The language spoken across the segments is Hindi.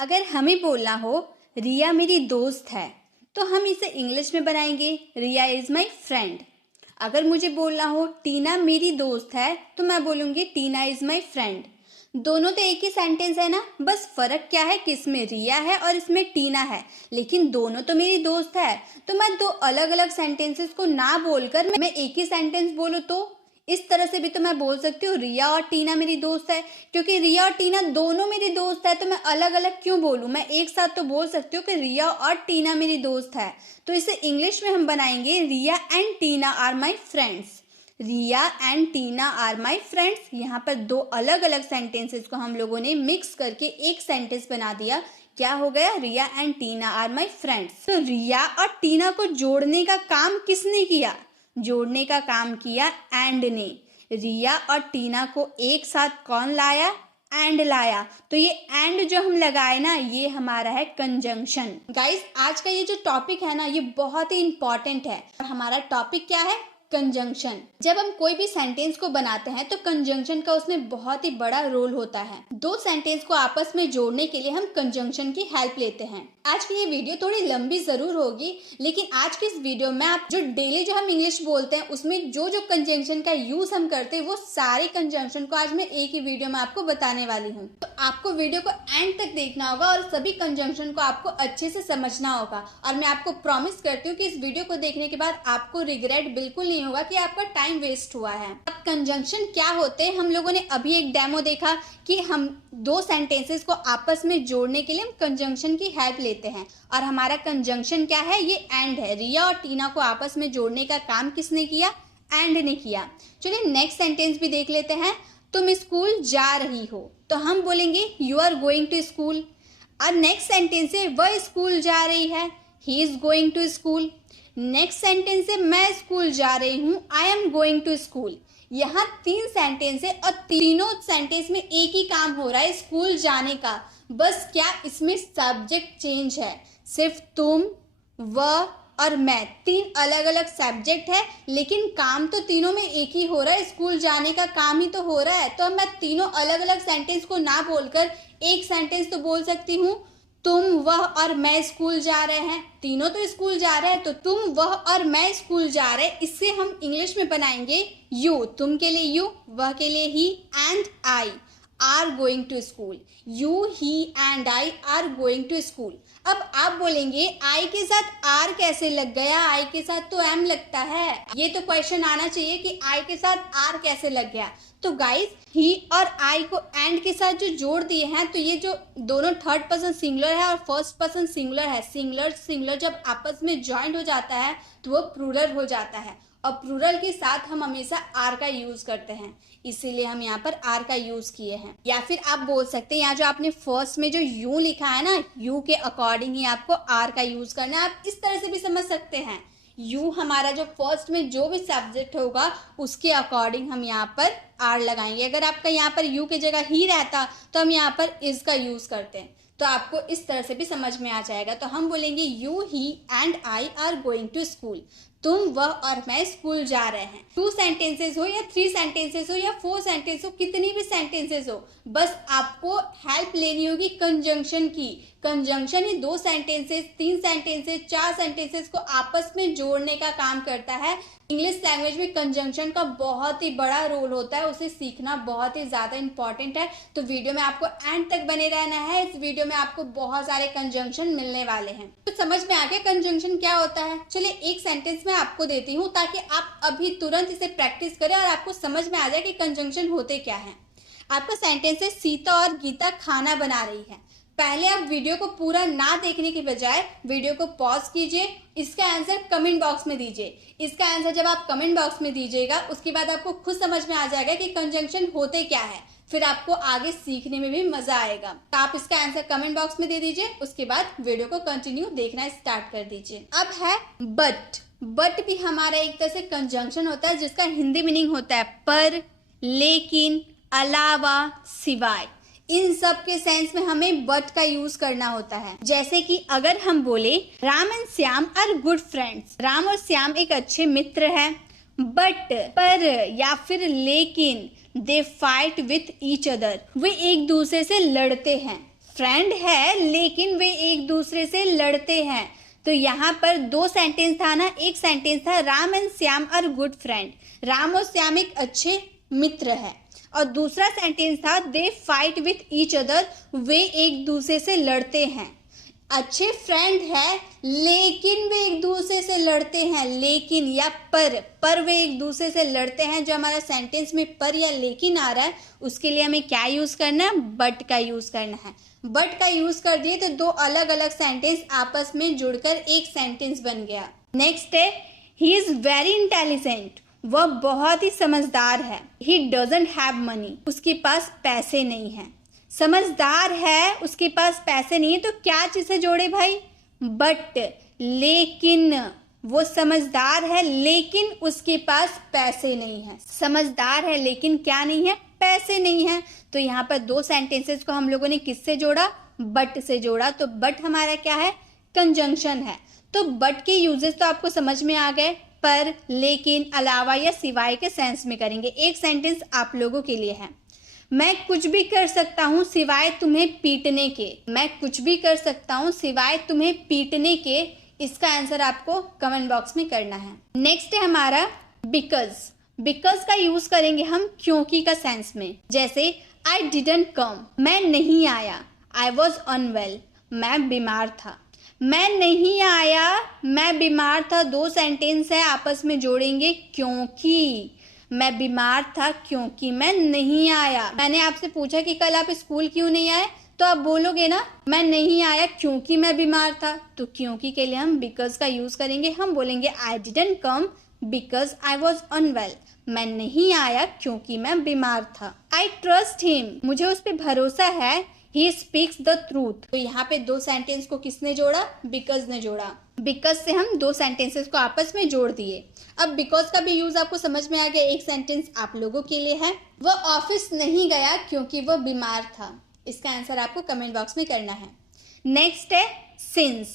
अगर हमें बोलना हो रिया मेरी दोस्त है तो हम इसे इंग्लिश में बनाएंगे रिया इज माई फ्रेंड। अगर मुझे बोलना हो टीना मेरी दोस्त है तो मैं बोलूँगी टीना इज माई फ्रेंड। दोनों तो एक ही सेंटेंस है ना, बस फर्क क्या है कि इसमें रिया है और इसमें टीना है, लेकिन दोनों तो मेरी दोस्त है। तो मैं दो अलग अलग सेंटेंसेस को ना बोलकर मैं एक ही सेंटेंस बोलूँ तो इस तरह से भी तो मैं बोल सकती हूँ रिया और टीना मेरी दोस्त है। क्योंकि रिया और टीना दोनों मेरी दोस्त है तो मैं अलग अलग क्यों बोलूँ, मैं एक साथ तो बोल सकती हूँ कि रिया और टीना मेरी दोस्त है। तो इसे इंग्लिश में हम बनाएंगे Riya and Tina are my friends. Riya and Tina are my friends. यहाँ पर दो अलग अलग सेंटेंसेस को हम लोगों ने मिक्स करके एक सेंटेंस बना दिया। क्या हो गया? Riya and Tina are my friends. तो रिया और टीना को जोड़ने का काम किसने किया? जोड़ने का काम किया एंड ने। रिया और टीना को एक साथ कौन लाया? एंड लाया। तो ये एंड जो हम लगाए ना, ये हमारा है कंजंक्शन। गाइस, आज का ये जो टॉपिक है ना, ये बहुत ही इंपॉर्टेंट है। और हमारा टॉपिक क्या है? कंजंक्शन। जब हम कोई भी सेंटेंस को बनाते हैं तो कंजंक्शन का उसमें बहुत ही बड़ा रोल होता है। दो सेंटेंस को आपस में जोड़ने के लिए हम कंजंक्शन की हेल्प लेते हैं। आज की ये वीडियो थोड़ी लंबी जरूर होगी, लेकिन आज की इस वीडियो में आप जो डेली जो हम इंग्लिश बोलते हैं उसमें जो जो कंजंक्शन का यूज हम करते हैं वो सारे कंजंक्शन को आज मैं एक ही वीडियो में आपको बताने वाली हूँ। तो आपको वीडियो को एंड तक देखना होगा और सभी कंजंक्शन को आपको अच्छे से समझना होगा। और मैं आपको प्रॉमिस करती हूँ कि इस वीडियो को देखने के बाद आपको रिग्रेट बिल्कुल नहीं होगा कि आपका टाइम वेस्ट हुआ है। अब कंजंक्शन क्या होते हैं, हम लोगों ने अभी एक डेमो देखा कि हम दो सेंटेंसेस को आपस में जोड़ने के लिए हम कंजंक्शन की हेल्प लेते हैं। और हमारा कंजंक्शन क्या है? ये एंड है। रिया और टीना को आपस में जोड़ने का काम किसने किया? एंड ने किया। चलिए नेक्स्ट सेंटेंस भी देख लेते हैं। तुम स्कूल जा रही हो तो हम बोलेंगे you are going to school. और नेक्स्ट सेंटेंस है वह स्कूल जा रही है, he is going to school. Next sentence है मैं स्कूल जा रही हूँ, I am going to school. यहाँ तीन सेंटेंस है और तीनों सेंटेंस में एक ही काम हो रहा है, स्कूल जाने का। बस क्या इसमें सब्जेक्ट चेंज है, सिर्फ तुम, वह और मैं, तीन अलग अलग सब्जेक्ट है, लेकिन काम तो तीनों में एक ही हो रहा है, स्कूल जाने का काम ही तो हो रहा है। तो मैं तीनों अलग अलग सेंटेंस को ना बोलकर एक सेंटेंस तो बोल सकती हूँ, तुम, वह और मैं स्कूल जा रहे हैं। तीनों तो स्कूल जा रहे हैं, तो तुम, वह और मैं स्कूल जा रहे हैं। इससे हम इंग्लिश में बनाएंगे यू, तुम के लिए यू, वह के लिए he, and I are going to school. You, he and I are going to school. अब आप बोलेंगे आई के साथ आर कैसे लग गया, आई के साथ तो एम लगता है। ये तो क्वेश्चन आना चाहिए कि आई के साथ आर कैसे लग गया। तो गाइस, ही और आई को एंड के साथ जो जोड़ दिए हैं, तो ये जो दोनों थर्ड पर्सन सिंगुलर है और फर्स्ट पर्सन सिंगुलर है, सिंगुलर सिंगुलर जब आपस में ज्वाइंट हो जाता है तो वो प्लूरल हो जाता है। और प्लूरल के साथ हम हमेशा आर का यूज करते हैं, इसीलिए हम यहाँ पर आर का यूज किए हैं। या फिर आप बोल सकते हैं यहाँ जो आपने फर्स्ट में जो यू लिखा है ना, यू के अकॉर्डिंग ही आपको आर का यूज करना है। आप इस तरह से भी समझ सकते हैं, यू हमारा जो फर्स्ट में जो भी सब्जेक्ट होगा उसके अकॉर्डिंग हम यहाँ पर आर लगाएंगे। अगर आपका यहाँ पर यू की जगह ही रहता तो हम यहाँ पर इज का यूज करते हैं, तो आपको इस तरह से भी समझ में आ जाएगा। तो हम बोलेंगे you, he and I are going to school. तुम, वह और मैं स्कूल जा रहे हैं। 2 सेंटेंसेस हो या 3 सेंटेंसेस हो या 4 सेंटेंस हो, कितनी भी सेंटेंसेस हो, बस आपको हेल्प लेनी होगी कंजंक्शन की। कंजंक्शन ही 2 सेंटेंसेस, 3 सेंटेंसेस, 4 सेंटेंसेस को आपस में जोड़ने का काम करता है। इंग्लिश लैंग्वेज में कंजंक्शन का बहुत ही बड़ा रोल होता है, उसे सीखना बहुत ही ज्यादा इंपॉर्टेंट है। तो वीडियो में आपको एंड तक बने रहना है। इस वीडियो में आपको बहुत सारे कंजंक्शन मिलने वाले हैं। तो समझ में आ गया कंजंक्शन क्या होता है? चलिए एक सेंटेंस में आपको देती हूँ ताकि आप अभी तुरंत इसे प्रैक्टिस करें और आपको समझ में आ जाए कि कंजंक्शन होते क्या है। आपका सेंटेंस है सीता और गीता खाना बना रही है। पहले आप वीडियो को पूरा ना देखने के बजाय वीडियो को पॉज कीजिए, इसका आंसर कमेंट बॉक्स में दीजिए। इसका आंसर जब आप कमेंट बॉक्स में दीजिएगा उसके बाद आपको खुद समझ में आ जाएगा कि कंजंक्शन होते क्या है, फिर आपको आगे सीखने में भी मजा आएगा। तो आप इसका आंसर कमेंट बॉक्स में दे दीजिए, उसके बाद वीडियो को कंटिन्यू देखना स्टार्ट कर दीजिए। अब है बट। बट भी हमारा एक तरह से कंजंक्शन होता है जिसका हिंदी मीनिंग होता है पर, लेकिन, अलावा, सिवाय। इन सब के सेंस में हमें बट का यूज करना होता है। जैसे कि अगर हम बोले Ram and Shyam are good friends, Ram और श्याम एक अच्छे मित्र हैं, बट, पर या फिर लेकिन, they fight with each other, वे एक दूसरे से लड़ते हैं। फ्रेंड है लेकिन वे एक दूसरे से लड़ते हैं। तो यहाँ पर दो सेंटेंस था ना, एक सेंटेंस था Ram and Shyam are good friend, Ram और श्याम एक अच्छे मित्र है, और दूसरा सेंटेंस था they fight with each other, वे एक दूसरे से लड़ते हैं। अच्छे फ्रेंड है लेकिन वे एक दूसरे से लड़ते हैं, लेकिन या पर वे एक दूसरे से लड़ते हैं। जो हमारा सेंटेंस में पर या लेकिन आ रहा है उसके लिए हमें क्या यूज करना है, बट का यूज करना है। बट का यूज कर दिए तो दो अलग अलग सेंटेंस आपस में जुड़कर एक सेंटेंस बन गया। नेक्स्ट है ही इज वेरी इंटेलिजेंट, वह बहुत ही समझदार है। ही डजंट हैव मनी, उसके पास पैसे नहीं है। समझदार है, उसके पास पैसे नहीं है, तो क्या चीज से जोड़े भाई, बट। लेकिन वो समझदार है लेकिन उसके पास पैसे नहीं है। समझदार है लेकिन क्या नहीं है, पैसे नहीं है। तो यहाँ पर दो सेंटेंसेस को हम लोगों ने किससे जोड़ा, बट से जोड़ा। तो बट हमारा क्या है, कंजंक्शन है। तो बट के यूजेस तो आपको समझ में आ गए, पर, लेकिन, अलावा या सिवाय के सेंस में करेंगे। एक सेंटेंस आप लोगों के लिए है, मैं कुछ भी कर सकता हूँ सिवाय तुम्हें पीटने के। मैं कुछ भी कर सकता हूँ सिवाय तुम्हें पीटने के। इसका आंसर आपको कमेंट बॉक्स में करना है। नेक्स्ट है हमारा बिकॉज। बिकॉज का यूज करेंगे हम क्योंकि का सेंस में। जैसे आई डिडंट कम, मैं नहीं आया। आई वॉज अनवेल, मैं बीमार था। मैं नहीं आया, मैं बीमार था, दो सेंटेंस है आपस में जोड़ेंगे क्योंकि। मैं बीमार था क्योंकि मैं नहीं आया। मैंने आपसे पूछा कि कल आप स्कूल क्यों नहीं आए, तो आप बोलोगे ना मैं नहीं आया क्योंकि मैं बीमार था। तो क्योंकि के लिए हम बिकॉज का यूज करेंगे। हम बोलेंगे I didn't come because I was unwell, मैं नहीं आया क्योंकि मैं बीमार था। आई ट्रस्ट हिम, मुझे उस पर भरोसा है। He speaks the truth. तो यहाँ पे दो सेंटेंस को किसने जोड़ा, बिकॉज ने जोड़ा। बिकॉज से हम दो सेंटेंसेस को आपस में जोड़ दिए। अब बिकॉज का भी यूज आपको समझ में आ गया। एक सेंटेंस आप लोगों के लिए है, वह ऑफिस नहीं गया क्योंकि वह बीमार था। इसका आंसर आपको कमेंट बॉक्स में करना है। नेक्स्ट है सिंस।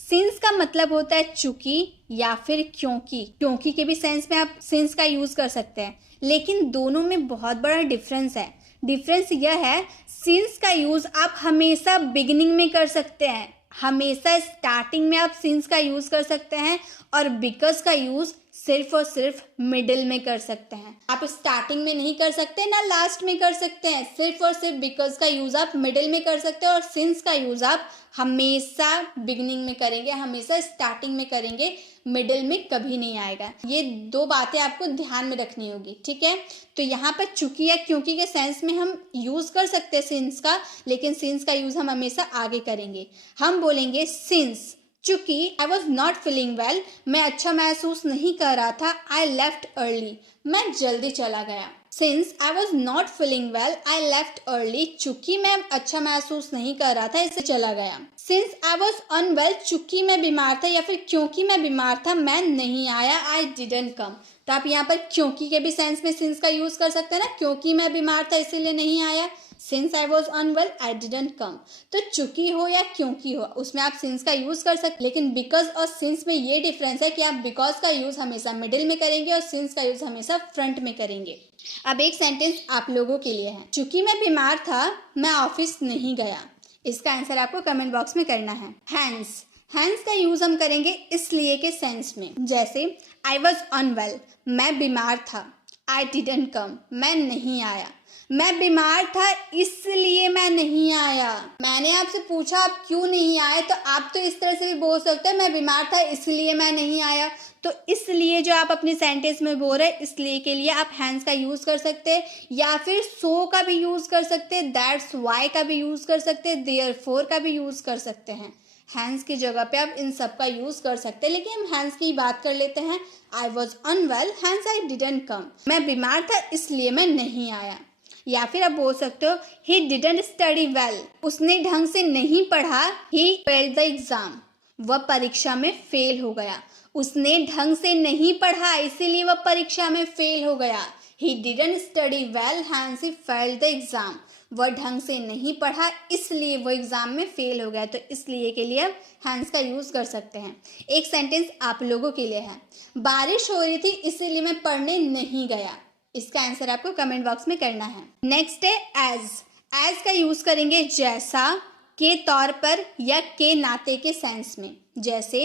सिंस का मतलब होता है चूंकि या फिर क्योंकि। क्योंकि के भी सेंस में आप सिंस का यूज कर सकते हैं, लेकिन दोनों में बहुत बड़ा डिफरेंस है। डिफरेंस यह है, सिंस का यूज आप हमेशा बिगिनिंग में कर सकते हैं, हमेशा स्टार्टिंग में आप सिंस का यूज कर सकते हैं, और बिकॉज का यूज सिर्फ और सिर्फ मिडिल में कर सकते हैं। आप स्टार्टिंग में नहीं कर सकते ना लास्ट में कर सकते हैं। सिर्फ और सिर्फ बिकॉज का यूज आप मिडिल में कर सकते हैं, और सिंस का यूज आप हमेशा बिगिनिंग में करेंगे, हमेशा स्टार्टिंग में करेंगे, मिडिल में कभी नहीं आएगा। ये दो बातें आपको ध्यान में रखनी होगी, ठीक है। तो यहाँ पर चूंकि या क्योंकि के सेंस में हम यूज कर सकते हैं सिंस का, लेकिन सिंस का यूज हम हमेशा आगे करेंगे। हम बोलेंगे सिंस चूंकि I was not feeling well, मैं अच्छा महसूस नहीं कर रहा था। आई लेफ्ट अर्ली, मैं जल्दी चला गया। Since I was not feeling well I left early, चूंकि मैं अच्छा महसूस नहीं कर रहा था इससे चला गया। सिंस आई वॉज अनवेल, चूंकि मैं बीमार था या फिर क्योंकि मैं बीमार था, मैं नहीं आया। आई डिडंट कम। तो आप यहाँ पर क्योंकि के भी सेंस में सिंस का यूज कर सकते हैं ना, क्योंकि मैं बीमार था इसीलिए नहीं आया। Since I was unwell I didn't come. तो चूंकि हो या क्योंकि हो उसमें आप सिंस का यूज कर सकते, लेकिन बिकॉज और सिंस में ये डिफरेंस है कि आप बिकॉज का यूज हमेशा मिडिल में करेंगे और सिंस का यूज हमेशा फ्रंट में करेंगे। अब एक सेंटेंस आप लोगों के लिए है, चूंकि मैं बीमार था मैं ऑफिस नहीं गया। इसका आंसर आपको कमेंट बॉक्स में करना है। हैंस। हैंस का यूज हम करेंगे इसलिए के सेंस में। जैसे आई वॉज अनवेल, मैं बीमार था। आई डिडंट कम, मैं नहीं आया। मैं बीमार था इसलिए मैं नहीं आया। मैंने आपसे पूछा आप क्यों नहीं आए, तो आप तो इस तरह से भी बोल सकते हैं मैं बीमार था इसलिए मैं नहीं आया। तो इसलिए जो आप अपने सेंटेंस में बोल रहे हैं, इसलिए के लिए आप हैंस का यूज कर सकते हैं, या फिर सो का भी यूज कर सकते हैं, दैट्स वाई का भी यूज कर सकते हैं, देयरफॉर का भी यूज कर सकते हैं। हैंस की जगह पे आप इन सब का यूज कर सकते हैं, लेकिन हम हैंस की बात कर लेते हैं। I was unwell hence I didn't come, मैं बीमार था इसलिए मैं नहीं आया। या फिर आप बोल सकते हो ही डिडंट स्टडी वेल, उसने ढंग से नहीं पढ़ा। ही फेल्ड द एग्जाम, वह परीक्षा में फेल हो गया। उसने ढंग से नहीं पढ़ा इसीलिए वह परीक्षा में फेल हो गया। He didn't study well hence he failed the exam, वह ढंग से नहीं पढ़ा इसलिए वो एग्जाम में फेल हो गया। तो इसलिए के लिए हैंस का यूज कर सकते हैं। एक सेंटेंस आप लोगों के लिए है, बारिश हो रही थी इसीलिए मैं पढ़ने नहीं गया। इसका आंसर आपको कमेंट बॉक्स में करना है। नेक्स्ट है एज। एज का यूज करेंगे जैसा, के तौर पर या के नाते के सेंस में। जैसे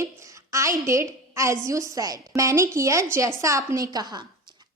I did as you said, मैंने किया जैसा आपने कहा।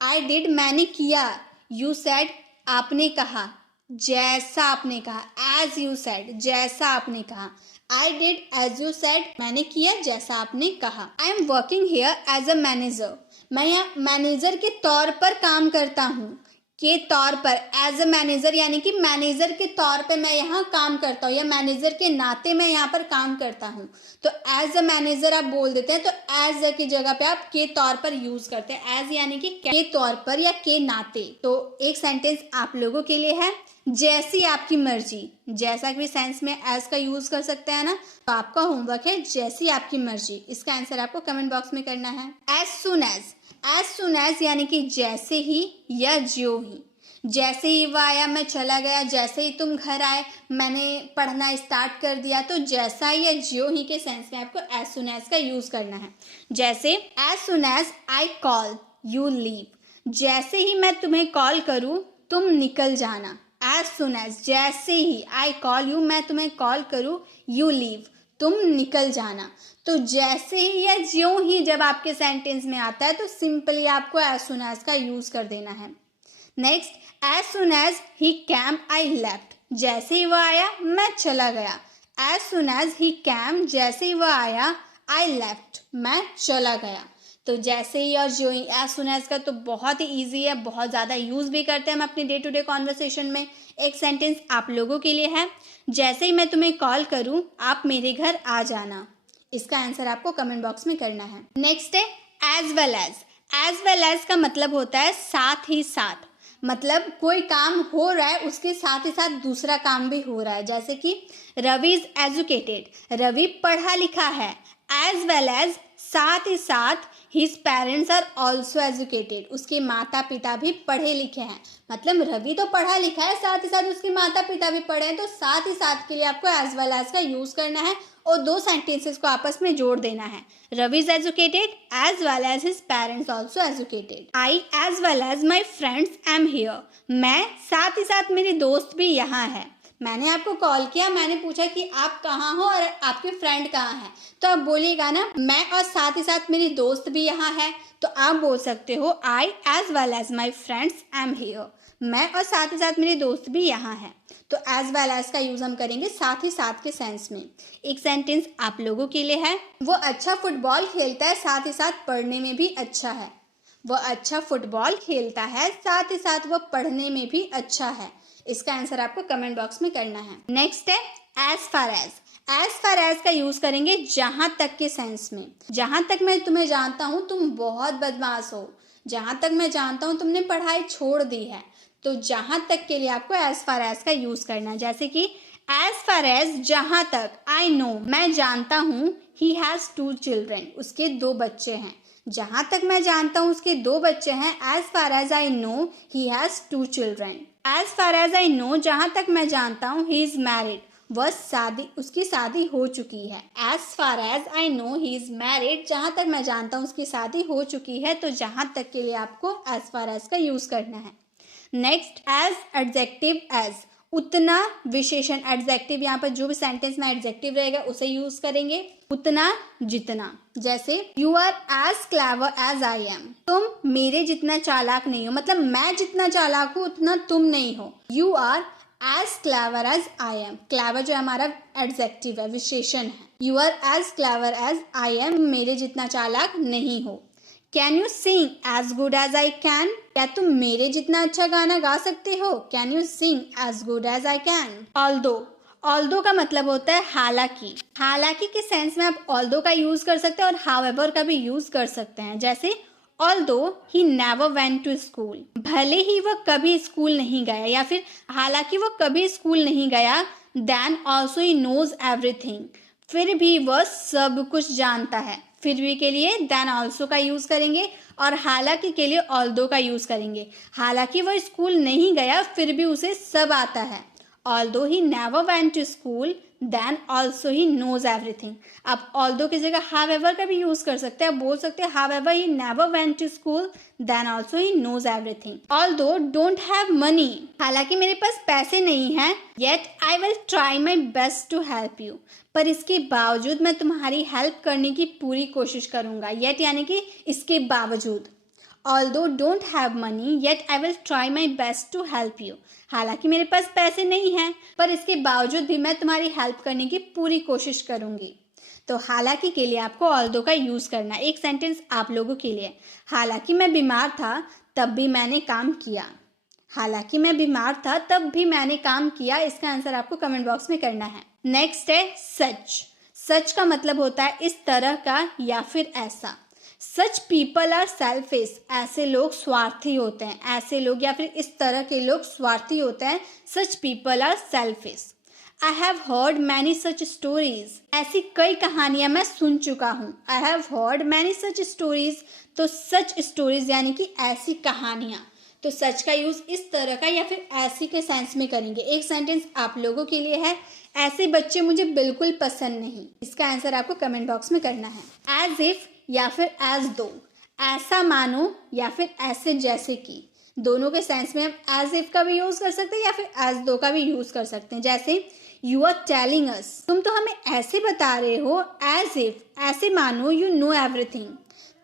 आई डिड मैंने किया, यू सेड आपने कहा, जैसा आपने कहा, एज यू सेड जैसा आपने कहा। I did as you said, मैंने किया जैसा आपने कहा। I am working here as a manager, मैं यहाँ मैनेजर के तौर पर काम करता हूँ। के तौर पर, एज अ मैनेजर यानी कि मैनेजर के तौर पे मैं यहाँ काम करता हूँ या मैनेजर के नाते मैं यहाँ पर काम करता हूँ। तो एज अ मैनेजर आप बोल देते हैं, तो एज अ की जगह पे आप के तौर पर यूज करते हैं। एज यानी कि के तौर पर या के नाते। तो एक सेंटेंस आप लोगों के लिए है, जैसी आपकी मर्जी। जैसा कि सेंस में एज का यूज कर सकते हैं ना, तो आपका होमवर्क है जैसी आपकी मर्जी। इसका आंसर आपको कमेंट बॉक्स में करना है। एज सुन एज यानी कि जैसे ही या ज्यों ही। जैसे ही वो आया मैं चला गया, जैसे ही तुम घर आए मैंने पढ़ना स्टार्ट कर दिया। तो जैसा या ज्यों ही के सेंस में आपको एज सुन एज का यूज करना है। जैसे as soon as I call you leave, जैसे ही मैं तुम्हें कॉल करूँ तुम निकल जाना। एज सुन एज जैसे ही आई कॉल यू, मैं तुम्हें कॉल करूँ, यू लीव तुम निकल जाना। तो जैसे ही या ज्यों ही जब आपके सेंटेंस में आता है तो सिंपली आपको एज सुन एज का यूज कर देना है। Next, as soon as he came I left, जैसे ही वो आया मैं चला गया। As soon as he came, जैसे ही वो आया, आई लेफ्ट मैं चला गया। तो जैसे ही और ज्यों ही, एज सुन एज का तो बहुत ही ईजी है, बहुत ज़्यादा यूज़ भी करते हैं हम अपने डे टू डे कॉन्वर्सेशन में। एक सेंटेंस आप लोगों के लिए है, जैसे ही मैं तुम्हें कॉल करूं आप मेरे घर आ जाना। इसका आंसर आपको कमेंट बॉक्स में करना है। नेक्स्ट है as well as. As well as का मतलब होता है साथ ही साथ, मतलब कोई काम हो रहा है उसके साथ ही साथ दूसरा काम भी हो रहा है। जैसे कि रवि इज एजुकेटेड, रवि पढ़ा लिखा है। एज वेल एज साथ ही साथ his parents are also educated, उसके माता पिता भी पढ़े लिखे हैं। मतलब रवि तो पढ़ा लिखा है, साथ ही साथ उसके माता पिता भी पढ़े हैं। तो साथ ही साथ के लिए आपको एज वेल एज का यूज करना है और दो सेंटेंसेस को आपस में जोड़ देना है। Ravi is educated as well as his parents also educated. I as well as my friends am here, मैं साथ ही साथ मेरे दोस्त भी यहाँ है। मैंने आपको कॉल किया, मैंने पूछा कि आप कहाँ हो और आपके फ्रेंड कहाँ हैं, तो आप बोलिएगा ना मैं और साथ ही साथ मेरी दोस्त भी यहाँ है। तो आप बोल सकते हो I as well as my friends am here, मैं और साथ ही साथ मेरे दोस्त भी यहाँ है। तो एज वेल एज का यूज हम करेंगे साथ ही साथ के सेंस में। एक सेंटेंस आप लोगों के लिए है, वो अच्छा फुटबॉल खेलता है साथ ही साथ पढ़ने में भी अच्छा है। वो अच्छा फुटबॉल खेलता है साथ ही साथ वो पढ़ने में भी अच्छा है। इसका आंसर आपको कमेंट बॉक्स में करना है। नेक्स्ट है as far as. As far as का यूज करेंगे जहां तक के सेंस में। जहां तक मैं तुम्हें जानता हूं तुम बहुत बदमाश हो, जहां तक मैं जानता हूं तुमने पढ़ाई छोड़ दी है। तो जहां तक के लिए आपको एज फार एज का यूज करना है। जैसे कि एज फार एज जहां तक, आई नो मैं जानता हूं, ही हैज 2 चिल्ड्रन, उसके 2 बच्चे हैं। जहां तक मैं जानता हूं उसके 2 बच्चे हैं। As far as I know he has 2 children. As far as I know जहां तक मैं जानता हूँ ही इज मैरिड, वह उसकी शादी हो चुकी है। As far as I know he is married, जहां तक मैं जानता हूँ उसकी शादी हो चुकी है। तो जहां तक के लिए आपको एज फार एज का यूज करना है। नेक्स्ट एज एडजेक्टिव एज, उतना विशेषण। एडजेक्टिव यहाँ पर जो भी सेंटेंस में एडजेक्टिव रहेगा उसे यूज करेंगे, उतना जितना। जैसे you are as clever as I am, तुम मेरे जितना चालाक नहीं हो, मतलब मैं जितना चालाक हूँ उतना तुम नहीं हो। You are as clever as I am, clever जो हमारा एडजेक्टिव है, विशेषण है। You are as clever as I am, मेरे जितना चालाक नहीं हो। Can you sing as good as I can, क्या तुम मेरे जितना अच्छा गाना गा सकते हो। Can you sing as good as I can. Although का मतलब होता है हालांकि। हालांकि के सेंस में आप ऑल्दो का यूज कर सकते हैं और हाउएवर का भी यूज कर सकते हैं। जैसे although he never went to school, भले ही वह कभी स्कूल नहीं गया, या फिर हालांकि वह कभी स्कूल नहीं गया। Then also he knows everything, फिर भी वह सब कुछ जानता है। फिर भी के लिए देन ऑल्सो का यूज करेंगे और हालांकि के लिए ऑल्दो का यूज करेंगे। हालांकि वह स्कूल नहीं गया फिर भी उसे सब आता है। Although he never went to school, then also he knows everything. आप although की जगह however का भी यूज कर सकते हैं. आप बोल सकते हैं however he never went to school, then also he knows everything. Although don't have money, हालांकि मेरे पास पैसे नहीं हैं. Yet I will try my best to help you. पर इसके बावजूद मैं तुम्हारी हेल्प करने की पूरी कोशिश करूंगा. Yet यानी कि इसके बावजूद. Although don't have money, yet I will try my best to help you. हालांकि मेरे पास पैसे नहीं हैं, पर इसके बावजूद भी मैं तुम्हारी हेल्प करने की पूरी कोशिश करूंगी. तो हालांकि के लिए आपको although का यूज करना. एक सेंटेंस आप लोगों के लिए. हालांकि मैं बीमार था तब भी मैंने काम किया. हालांकि मैं बीमार था तब भी मैंने काम किया. इसका आंसर आपको कमेंट बॉक्स में करना है. नेक्स्ट है सच. सच का मतलब होता है इस तरह का या फिर ऐसा. Such people are selfish. ऐसे लोग स्वार्थी होते हैं. ऐसे लोग या फिर इस तरह के लोग स्वार्थी होते हैं. Such people are selfish. I have heard many such stories. ऐसी कई कहानियां मैं सुन चुका हूँ. I have heard many such stories. तो सच स्टोरीज यानी कि ऐसी कहानियां. तो सच का यूज इस तरह का या फिर ऐसी के सेंस में करेंगे. एक सेंटेंस आप लोगों के लिए है. ऐसे बच्चे मुझे बिल्कुल पसंद नहीं. इसका आंसर आपको कमेंट बॉक्स में करना है. एज इफ या फिर एज दो. ऐसा मानो या फिर ऐसे जैसे कि. दोनों के सेंस में हम एज इफ का भी यूज कर सकते हैं या फिर एज दो का भी यूज कर सकते हैं. जैसे यू आर टेलिंग अस. तुम तो हमें ऐसे बता रहे हो. एज इफ ऐसे मानो यू नो एवरीथिंग.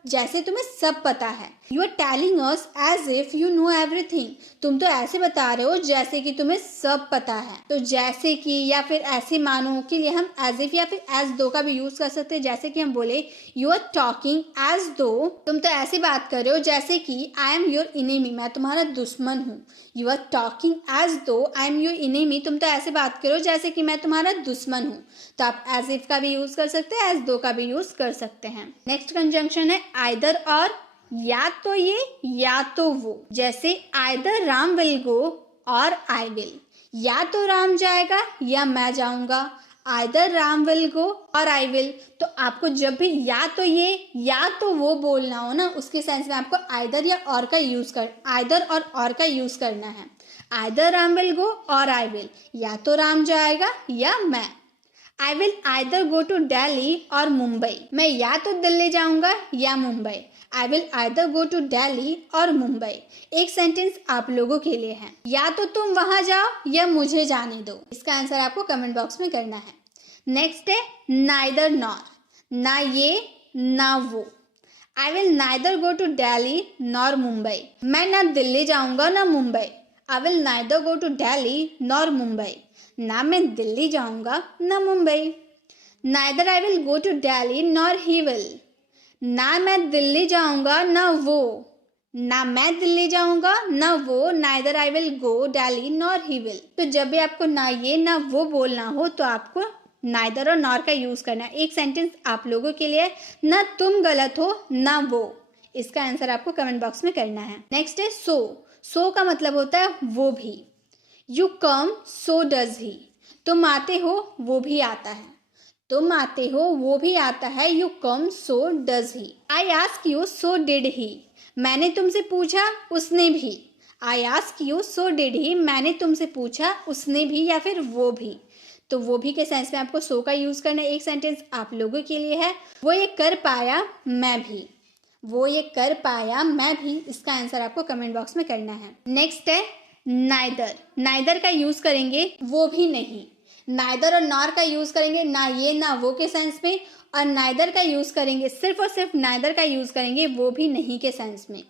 जैसे तुम्हें सब पता है. You are telling us as if you know everything. तुम तो ऐसे बता रहे हो जैसे कि तुम्हें सब पता है. तो जैसे कि या फिर ऐसे मानो के लिए हम एज इफ या फिर एज दो का भी यूज कर सकते हैं. जैसे कि हम बोले यू आर टॉकिंग एज दो. तुम तो ऐसे बात कर रहे हो जैसे कि आई एम योर इनेमी. मैं तुम्हारा दुश्मन हूँ. यू आर टॉकिंग एज दो आई एम योर इनेमी. तुम तो ऐसे बात करो जैसे कि मैं तुम्हारा दुश्मन हूँ. तो आप एज इफ का भी यूज कर सकते हैं. एज दो का भी यूज कर सकते हैं. नेक्स्ट कंजंक्शन है आइदर और. या तो ये या तो वो. जैसे आइदर राम विल गो और आई विल. या तो राम जाएगा या मैं जाऊंगा. आइदर राम विल गो और आई विल. तो आपको जब भी या तो ये या तो वो बोलना हो ना, उसके सेंस में आपको आइदर या और का यूज कर आइदर और का यूज करना है. आइदर राम विल गो और आई विल. या तो राम जाएगा या मैं. I will either go to Delhi और मुंबई. मैं या तो दिल्ली जाऊंगा या Mumbai. I will either go to Delhi और मुंबई. एक सेंटेंस आप लोगों के लिए है. या तो तुम वहां जाओ या मुझे जाने दो. इसका आंसर आपको कमेंट बॉक्स में करना है. नेक्स्ट है नाइदर नॉर. ना ये ना वो. I will neither go to Delhi nor Mumbai. मैं ना दिल्ली जाऊंगा ना Mumbai. I will neither go to Delhi nor Mumbai. ना मैं दिल्ली जाऊंगा ना Mumbai. Neither I will go to Delhi nor he will. ना मैं दिल्ली जाऊंगा ना वो. ना मैं दिल्ली जाऊंगा ना वो. Neither I will go Delhi nor he will. तो जब भी आपको ना ये ना वो बोलना हो तो आपको नाइदर और नॉर का यूज करना है. एक सेंटेंस आप लोगों के लिए. ना तुम गलत हो ना वो. इसका आंसर आपको कमेंट बॉक्स में करना है. नेक्स्ट है सो. सो का मतलब होता है वो भी. You come so does he. तुम आते हो वो भी आता है. तुम आते हो वो भी आता है. You come so does he. I ask you so did he. मैंने तुमसे पूछा उसने भी. I ask you so did he. मैंने तुमसे पूछा उसने भी या फिर वो भी. तो वो भी के सेंस में आपको सो का यूज करना है. एक सेंटेंस आप लोगों के लिए है. वो ये कर पाया मैं भी. वो ये कर पाया मैं भी. इसका आंसर आपको कमेंट बॉक्स में करना है. नेक्स्ट है नाइदर. नाइदर का यूज करेंगे वो भी नहीं. नाइदर और नॉर का यूज करेंगे ना ये ना वो के सेंस में. और नाइदर का यूज करेंगे सिर्फ और सिर्फ नाइदर का यूज करेंगे वो भी नहीं के सेंस में.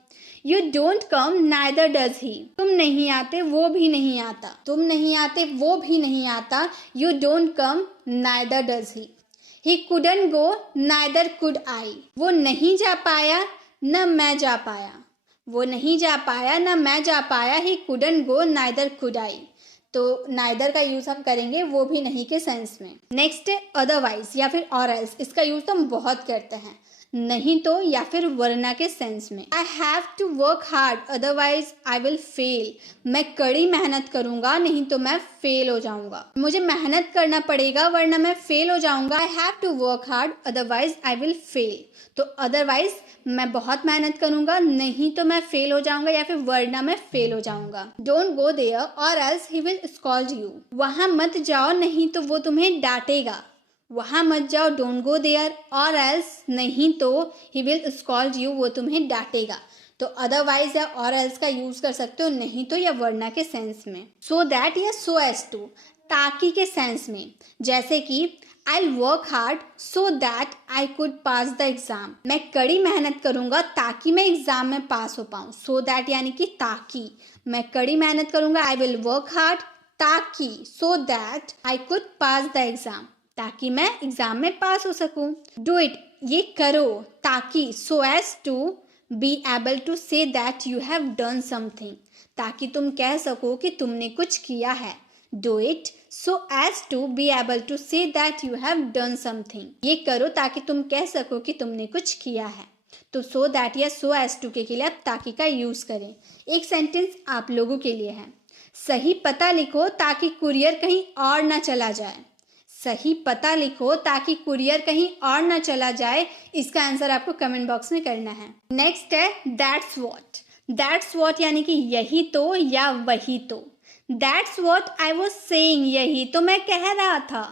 You don't come neither does he. तुम नहीं आते वो भी नहीं आता. तुम नहीं आते वो भी नहीं आता. You don't come neither does he. He couldn't go neither could I. वो नहीं जा पाया न मैं जा पाया. वो नहीं जा पाया ना मैं जा पाया. He couldn't go neither could I. तो नाइदर का यूज हम करेंगे वो भी नहीं के सेंस में. नेक्स्ट है अदरवाइज या फिर और एल्स. इसका यूज तो हम बहुत करते हैं. नहीं तो या फिर वरना के सेंस में। I have to work hard otherwise I will fail, मैं कड़ी मेहनत करूंगा नहीं तो मैं फेल हो जाऊंगा। मुझे मेहनत करना पड़ेगा वरना मैं फेल हो जाऊंगा। I have to work hard otherwise I will fail, तो अदरवाइज मैं बहुत मेहनत करूंगा नहीं तो मैं फेल हो जाऊंगा या फिर वरना मैं फेल हो जाऊंगा। डोंट गो देयर और else he will scold you, वहां मत जाओ नहीं तो वो तुम्हें डांटेगा। वहां मत जाओ, डोंट गो देयर, और एल्स नहीं तो ही विल स्कॉल्ड यू, वो तुम्हें डांटेगा। तो अदरवाइज या और एल्स का यूज कर सकते हो नहीं तो या वरना के सेंस में। सो दैट या सो एज टू ताकि के सेंस में, जैसे कि I'll work hard so that I could pass the exam, मैं कड़ी मेहनत करूंगा ताकि मैं एग्जाम में पास हो पाऊं। so that यानी कि ताकि, मैं कड़ी मेहनत करूंगा। I will work hard ताकि, so that I could pass the exam, ताकि मैं एग्जाम में पास हो सकूं। do it ये करो ताकि, so as to be able to say that you have done something, ताकि तुम कह सको कि तुमने कुछ किया है। do it so as to be able to say that you have done something, ये करो ताकि तुम कह सको कि तुमने कुछ किया है। तो so that या so as to के लिए आप ताकि का यूज करें। एक सेंटेंस आप लोगों के लिए है, सही पता लिखो ताकि कुरियर कहीं और ना चला जाए। सही पता लिखो ताकि कुरियर कहीं और ना चला जाए, इसका आंसर आपको कमेंट बॉक्स में करना है। नेक्स्ट है दैट्स वॉट। दैट्स वॉट यानी कि यही तो या वही तो। That's what I was saying, यही तो मैं कह रहा था।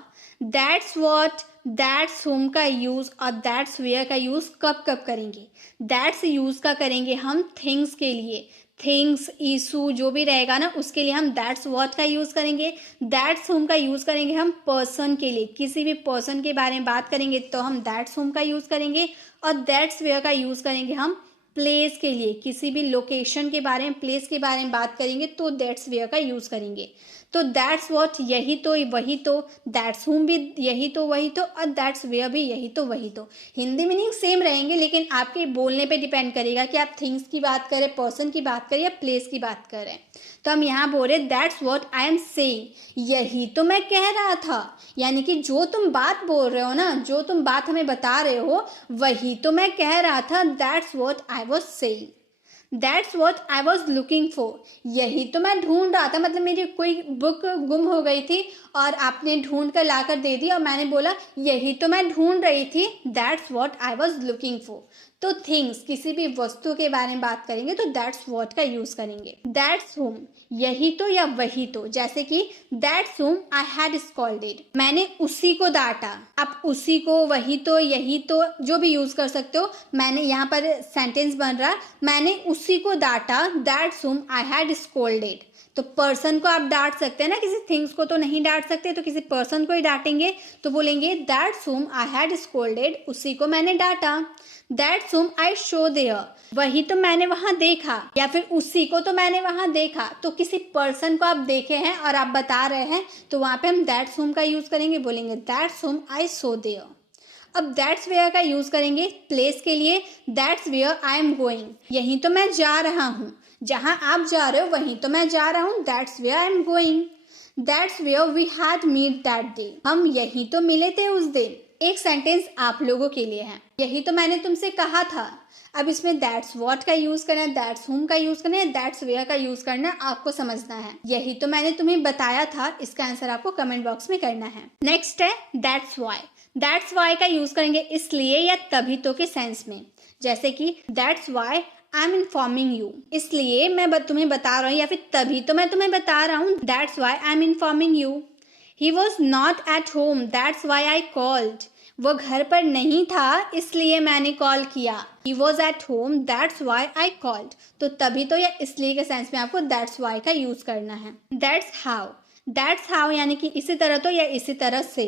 That's what, that's whom का यूज और that's where का यूज कब कब करेंगे? That's यूज का करेंगे हम things के लिए। थिंग्स, इशू जो भी रहेगा ना उसके लिए हम दैट्स वॉट का यूज़ करेंगे। दैट्स हुम का यूज़ करेंगे हम पर्सन के लिए, किसी भी पर्सन के बारे में बात करेंगे तो हम दैट्स हुम का यूज़ करेंगे। और दैट्स वेयर का यूज़ करेंगे हम प्लेस के लिए, किसी भी लोकेशन के बारे में, प्लेस के बारे में बात करेंगे तो दैट्स वेयर का यूज़ करेंगे। तो दैट्स वॉट यही तो वही तो, दैट्स हुम भी यही तो वही तो, और दैट्स वेयर भी यही तो वही तो। हिंदी मीनिंग सेम रहेंगे लेकिन आपके बोलने पे डिपेंड करेगा कि आप थिंग्स की बात करें, पर्सन की बात करें या प्लेस की बात करें। तो हम यहाँ बोल रहे that's what I am saying, यही तो मैं कह रहा था। यानी कि जो तुम बात बोल रहे हो ना, जो तुम बात हमें बता रहे हो वही तो मैं कह रहा था। That's what I was saying. That's what I was looking for, यही तो मैं ढूंढ रहा था। मतलब मेरी कोई बुक गुम हो गई थी और आपने ढूंढ कर ला कर दे दी और मैंने बोला यही तो मैं ढूंढ रही थी। That's what I was looking for. तो थिंग्स, किसी भी वस्तु के बारे में बात करेंगे तो दैट्स वॉट का यूज करेंगे। दैट्स हुम, यही तो या वही तो, जैसे कि that's whom I had scolded, मैंने उसी को डांटा। आप उसी को, वही तो, यही तो जो भी यूज कर सकते हो। मैंने यहाँ पर सेंटेंस बन रहा, मैंने उसी को डांटा। That's whom I had scolded. तो पर्सन को आप डांट सकते हैं ना, किसी थिंग्स को तो नहीं डांट सकते, तो किसी पर्सन को ही डांटेंगे तो बोलेंगे that's whom I had scolded, उसी को मैंने डांटा। That's whom I show their, वही तो मैंने वहां देखा, या फिर उसी को तो मैंने वहां देखा। तो किसी पर्सन को आप देखे हैं और आप बता रहे हैं तो वहां पे हम दैट्स हुम का यूज करेंगे, बोलेंगे that's whom I saw there. अब दैट्स वेयर का यूज करेंगे प्लेस के लिए। That's where I am going, यही तो मैं जा रहा हूँ। जहां आप जा रहे हो वहीं तो मैं जा रहा हूँ। That's where I am going. That's where we had meet that day, हम यहीं तो मिले थे उस दिन। एक सेंटेंस आप लोगों के लिए है, यही तो मैंने तुमसे कहा था। अब इसमें दैट्स वॉट का यूज करना है, दैट्स हुम का यूज करना है, दैट्स वेयर का यूज करना है, आपको समझना है। यही तो मैंने तुम्हें बताया था, इसका आंसर आपको कमेंट बॉक्स में करना है। नेक्स्ट है दैट्स वाई। दैट्स वाई का यूज करेंगे इसलिए या तभी तो के सेंस में, जैसे कि that's why I am informing you, इसलिए मैं तुम्हें बता रहा हूँ, या फिर तभी तो मैं तुम्हें बता रहा हूँ। That's why I am informing you. He was not at home, that's why I called, वो घर पर नहीं था इसलिए मैंने कॉल किया। He was at home, that's why I called. तो तभी तो या इसलिए के सेंस में आपको दैट्स वाई का यूज करना है। दैट्स हाउ, दैट्स हाउ यानी कि इसी तरह तो या इसी तरह से,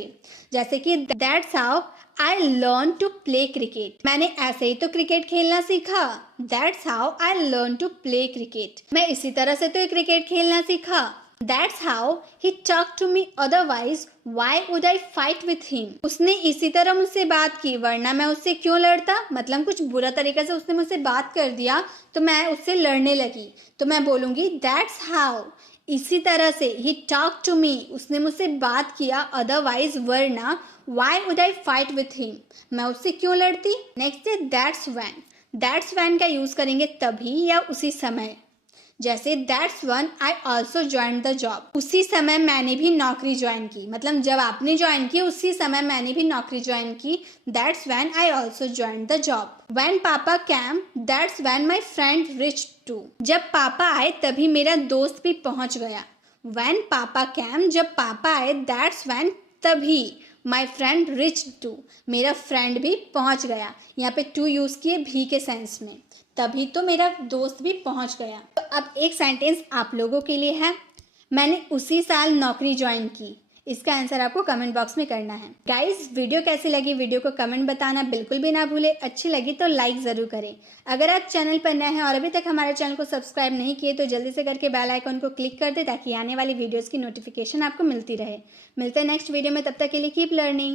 जैसे कि that's how I learn to play cricket, मैंने ऐसे ही तो क्रिकेट खेलना सीखा। That's how I learn to play cricket, मैं इसी तरह से तो क्रिकेट खेलना सीखा। That's how he talk to me otherwise why would I fight with him, उसने इसी तरह मुझसे बात की वरना मैं उससे क्यों लड़ता। मतलब कुछ बुरा तरीके से उसने मुझसे बात कर दिया तो मैं उससे लड़ने लगी, तो मैं बोलूंगी दैट्स हाउ, इसी तरह से ही टॉक टू मी, उसने मुझसे बात किया, अदरवाइज वरना Y would I fight with him, मैं उससे क्यों लड़ती। नेक्स्ट है दैट्स वैन। दैट्स वैन का यूज करेंगे तभी या उसी समय, जैसे that's one I also join the job, उसी समय मैंने भी नौकरी ज्वाइन की, मतलब जब आपने ज्वाइन की उसी समय मैंने भी नौकरी ज्वाइन की। That's when I also join the job. When papa came that's when my friend reach to, जब पापा आए तभी मेरा दोस्त भी पहुंच गया। वैन पापा कैम, जब पापा आए, दैट्स वैन तभी, माई फ्रेंड रिच टू, मेरा फ्रेंड भी पहुंच गया। यहाँ पे टू यूज किए भी के सेंस में, तभी तो मेरा दोस्त भी पहुंच गया। तो अब एक सेंटेंस आप लोगों के लिए है, मैंने उसी साल नौकरी ज्वाइन की। इसका आंसर आपको कमेंट बॉक्स में करना है। गाइस, वीडियो कैसी लगी वीडियो को कमेंट बताना बिल्कुल भी ना भूले। अच्छी लगी तो लाइक ज़रूर करें। अगर आप चैनल पर नए हैं और अभी तक हमारे चैनल को सब्सक्राइब नहीं किए तो जल्दी से करके बेल आइकन को क्लिक कर दे ताकि आने वाली वीडियोज़ की नोटिफिकेशन आपको मिलती रहे। मिलते हैं नेक्स्ट वीडियो में, तब तक के लिए कीप लर्निंग।